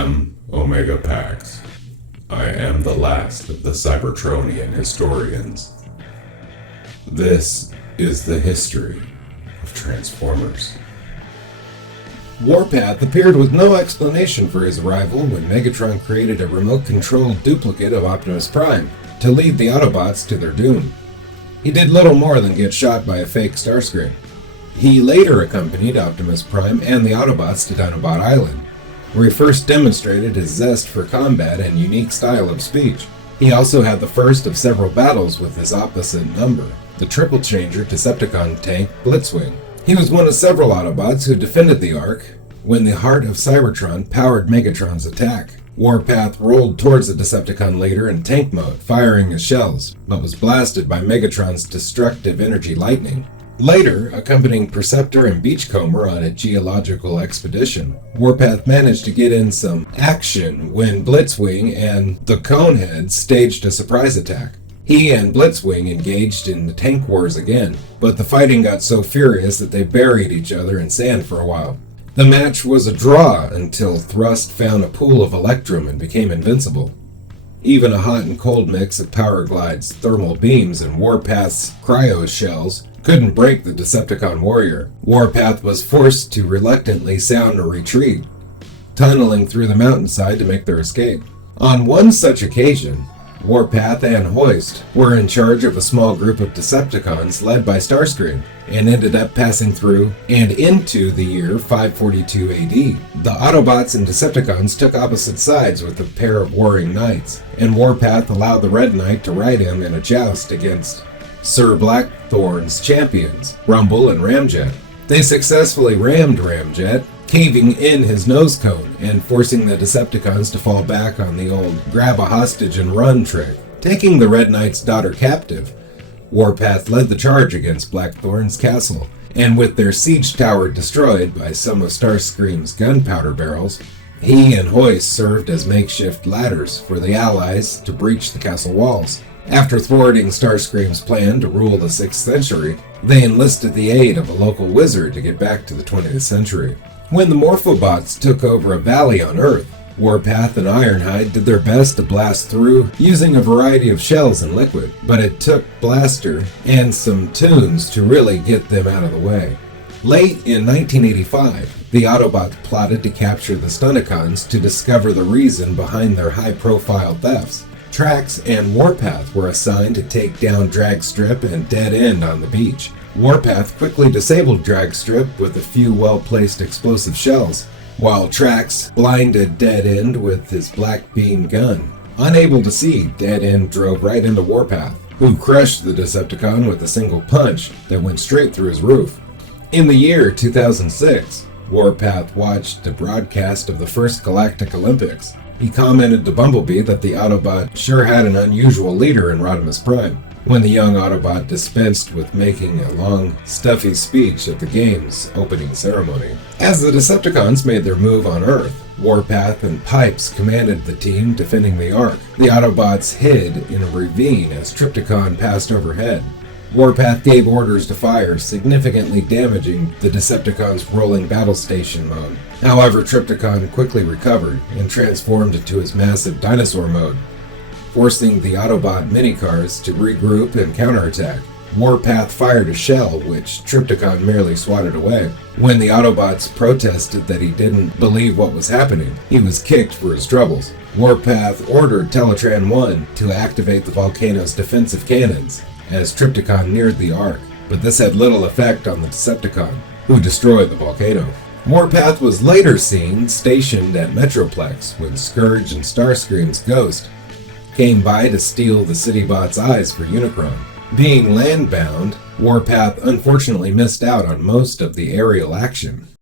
am Omega Pax. I am the last of the Cybertronian historians. This is the history of Transformers. Warpath appeared with no explanation for his arrival when Megatron created a remote-controlled duplicate of Optimus Prime to lead the Autobots to their doom. He did little more than get shot by a fake Starscream. He later accompanied Optimus Prime and the Autobots to Dinobot Island, where he first demonstrated his zest for combat and unique style of speech. He also had the first of several battles with his opposite number, the triple-changer Decepticon tank Blitzwing. He was one of several Autobots who defended the Ark when the heart of Cybertron powered Megatron's attack. Warpath rolled towards the Decepticon leader in tank mode, firing his shells, but was blasted by Megatron's destructive energy lightning. Later, accompanying Perceptor and Beachcomber on a geological expedition, Warpath managed to get in some action when Blitzwing and the Coneheads staged a surprise attack. He and Blitzwing engaged in the tank wars again, but the fighting got so furious that they buried each other in sand for a while. The match was a draw until Thrust found a pool of Electrum and became invincible. Even a hot and cold mix of Power Glide's thermal beams and Warpath's cryo shells couldn't break the Decepticon warrior. Warpath was forced to reluctantly sound a retreat, tunneling through the mountainside to make their escape. On one such occasion, Warpath and Hoist were in charge of a small group of Decepticons led by Starscream, and ended up passing through and into the year 542 AD. The Autobots and Decepticons took opposite sides with a pair of warring knights, and Warpath allowed the Red Knight to ride him in a joust against Sir Blackthorn's champions, Rumble and Ramjet. They successfully rammed Ramjet, caving in his nose cone and forcing the Decepticons to fall back on the old grab a hostage and run trick. Taking the Red Knight's daughter captive, Warpath led the charge against Blackthorn's castle, and with their siege tower destroyed by some of Starscream's gunpowder barrels, he and Hoist served as makeshift ladders for the Allies to breach the castle walls. After thwarting Starscream's plan to rule the 6th century, they enlisted the aid of a local wizard to get back to the 20th century. When the Morphobots took over a valley on Earth, Warpath and Ironhide did their best to blast through using a variety of shells and liquid, but it took Blaster and some tunes to really get them out of the way. Late in 1985, the Autobots plotted to capture the Stunticons to discover the reason behind their high-profile thefts. Trax and Warpath were assigned to take down Dragstrip and Dead End on the beach. Warpath quickly disabled Dragstrip with a few well-placed explosive shells, while Trax blinded Dead End with his black beam gun. Unable to see, Dead End drove right into Warpath, who crushed the Decepticon with a single punch that went straight through his roof. In the year 2006, Warpath watched a broadcast of the first Galactic Olympics. He commented to Bumblebee that the Autobot sure had an unusual leader in Rodimus Prime, when the young Autobot dispensed with making a long, stuffy speech at the game's opening ceremony. As the Decepticons made their move on Earth, Warpath and Pipes commanded the team defending the Ark. The Autobots hid in a ravine as Trypticon passed overhead. Warpath gave orders to fire, significantly damaging the Decepticons' rolling battle station mode. However, Trypticon quickly recovered and transformed into his massive dinosaur mode, forcing the Autobot minicars to regroup and counterattack. Warpath fired a shell, which Trypticon merely swatted away. When the Autobots protested that he didn't believe what was happening, he was kicked for his troubles. Warpath ordered Teletran 1 to activate the volcano's defensive cannons as Trypticon neared the Ark, but this had little effect on the Decepticon, who destroyed the volcano. Warpath was later seen stationed at Metroplex when Scourge and Starscream's ghost came by to steal the Citybot's eyes for Unicron. Being land-bound, Warpath unfortunately missed out on most of the aerial action.